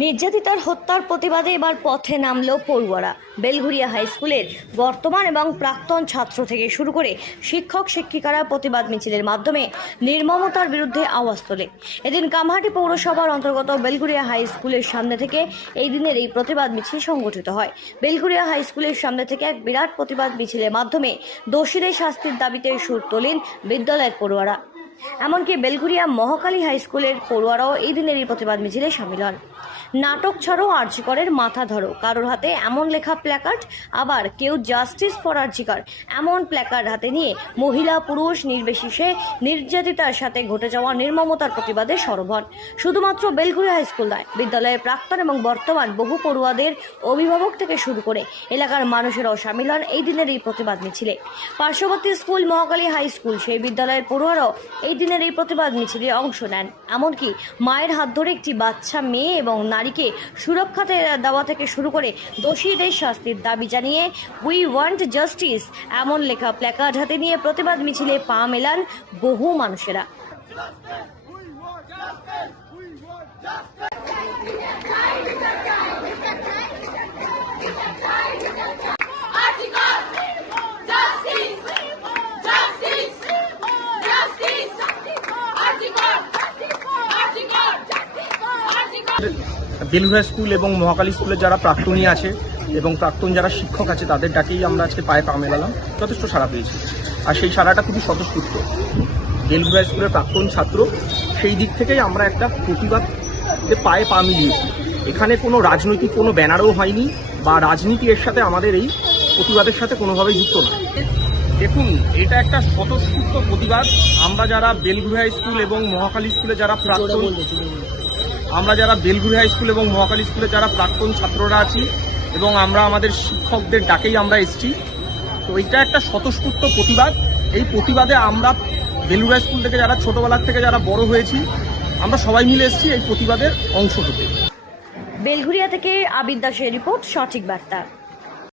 নির্যাতিতার হত্যার প্রতিবাদে এবার পথে নামল পড়ুয়ারা। বেলঘরিয়া হাই স্কুলের বর্তমান এবং প্রাক্তন ছাত্র থেকে শুরু করে শিক্ষক শিক্ষিকারা প্রতিবাদ মিছিলের মাধ্যমে নির্মমতার বিরুদ্ধে আওয়াজ তোলে। এদিন কামারহাটি পৌরসভার অন্তর্গত বেলঘরিয়া হাই স্কুলের সামনে থেকে এই দিনের এই প্রতিবাদ মিছিল সংগঠিত হয়। বেলঘরিয়া হাই স্কুলের সামনে থেকে এক বিরাট প্রতিবাদ মিছিলের মাধ্যমে দোষীদের শাস্তির দাবিতে সুর তোলেন বিদ্যালয়ের পড়ুয়ারা। এমনকি বেলঘরিয়া মহাকালী হাই স্কুলের পড়ুয়ারাও এই দিনের এই প্রতিবাদ মিছিলে সামিল হন। নাটক ছাড়ো আরজিকরের মাথা ধরো, কারোর হাতে এমন লেখা প্ল্যাকার্ড, আবার কেউ জাস্টিস ফর আরজিকর এমন প্ল্যাকার্ড হাতে নিয়ে মহিলা পুরুষ নির্বিশেষে নির্যাতিতার সাথে ঘটে যাওয়া নির্মমতার প্রতিবাদে সরব হন। শুধুমাত্র বেলঘরিয়া হাই স্কুল নয়, বিদ্যালয়ের প্রাক্তন এবং বর্তমান বহু পড়ুয়াদের অভিভাবক থেকে শুরু করে এলাকার মানুষেরাও সামিল হন এই দিনের এই প্রতিবাদ মিছিলে। পার্শ্ববর্তী স্কুল মহাকালী হাই স্কুল সেই বিদ্যালয়ের পড়ুয়ারাও এই দিনের এই প্রতিবাদ মিছিলে অংশ নেন। এমনকি মায়ের হাত ধরে একটি বাচ্চা মেয়ে এবং নারীকে সুরক্ষা দেওয়া থেকে শুরু করে দোষীদের শাস্তির দাবি জানিয়ে উই ওয়ান্ট জাস্টিস এমন লেখা প্ল্যাকার্ড হাতে নিয়ে প্রতিবাদ মিছিলে পা মেলান বহু মানুষেরা। বেলঘরিয়া স্কুল এবং মহাকালী স্কুলের যারা প্রাক্তনী আছে এবং প্রাক্তন যারা শিক্ষক আছে তাদের ডাকেই আমরা আজকে পায়ে পা মেলালাম। যথেষ্ট সাড়া পেয়েছি, আর সেই সাড়াটা খুবই স্বতঃস্ফূর্ত। বেলঘরিয়া স্কুলের প্রাক্তন ছাত্র, সেই দিক থেকেই আমরা একটা প্রতিবাদে পায়ে পা মিলিয়েছি। এখানে কোনো রাজনৈতিক কোনো ব্যানারও হয়নি বা রাজনীতি এর সাথে আমাদের এই প্রতিবাদের সাথে কোনোভাবেই যুক্ত নয়। দেখুন, এটা একটা স্বতঃস্ফূর্ত প্রতিবাদ। আমরা যারা বেলঘরিয়া স্কুল এবং মহাকালী স্কুলে যারা প্রাক্তন বেলঘরিয়া হাই স্কুল এবং মহাকালী স্কুলে যারা প্রাক্তন ছাত্ররা আছি এবং আমরা আমাদের শিক্ষকদের ডাকেই আমরা এসেছি। তো এটা একটা স্বতঃস্ফূর্ত প্রতিবাদ। এই প্রতিবাদে আমরা বেলঘরিয়া স্কুল থেকে যারা ছোটবেলার থেকে যারা বড় হয়েছি, আমরা সবাই মিলে এসেছি এই প্রতিবাদের অংশ হতে। বেলঘরিয়া থেকে আবিদ দাসের রিপোর্ট, সঠিক বার্তা।